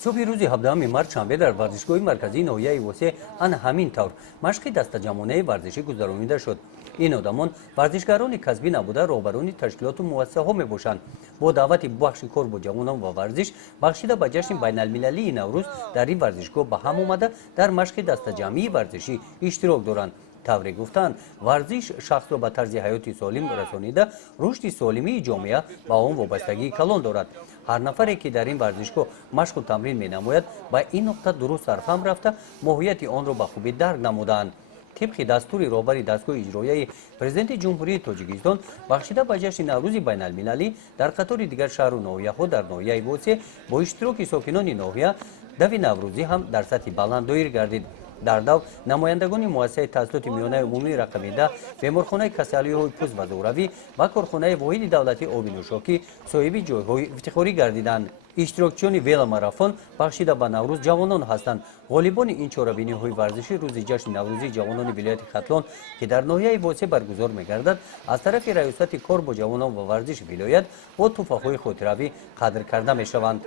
صبح روز 17 مارس شنبه در ورزشگاه مرکزی ناحیه وسه ان همین طور مشق دسته‌جمعانه ورزشی گذرانیده شد. این آدمان ورزشکاران کسبی نبوده رهبران تشکیلات و مؤسسه‌ها میباشند. با دعوت بخش کار با جوانان و ورزش بخشیده به جشن بین المللی نوروز در این ورزشگاه به هم آمده در مشق دسته‌جمعی ورزشی اشتراک دارند. طوری گفتند ورزش شخص را به طرز حیاتی سالم رسانیده رشد سالمی جامعه با آن وابستگی کلان دارد. هر نفری که در این ورزشگاه مشق و تمرین می نماید به این نقطه درست سرفهم رفته ماهیت آن را به خوبی درک نمودند. طبق دستور رهبر دستگاه اجرایی پرزیدنت جمهوری تاجیکستان بخشیده به جشن نوروز بین المللی در قطار دیگر شهر و ناحیه‌ها در ناحیه وسه با اشتراک ساکنان ناحیه دو نوروزی هم در سطح بلند دایر گردید. در دو نمایندگان مؤسسه تحصیلات میانه عمومی رقم 10 بیمارخانه کسالی‌های پوست و زوروی و کارخانه واحد دولتی آب نوشاکی صاحب جایهای افتخاری گردیدند. اشتراکچیان ویلا ماراتون بخشیده به نوروز جوانان هستند. غالبان این چهاربینی‌های ورزشی روز جشن نوروزی جوانان ولایت ختلان که در ناحیه واسه برگزار می‌گردد از طرف ریاست کار با جوانان و ورزش ولایت با توفیق‌های خودروی قدر کرده می‌شوند.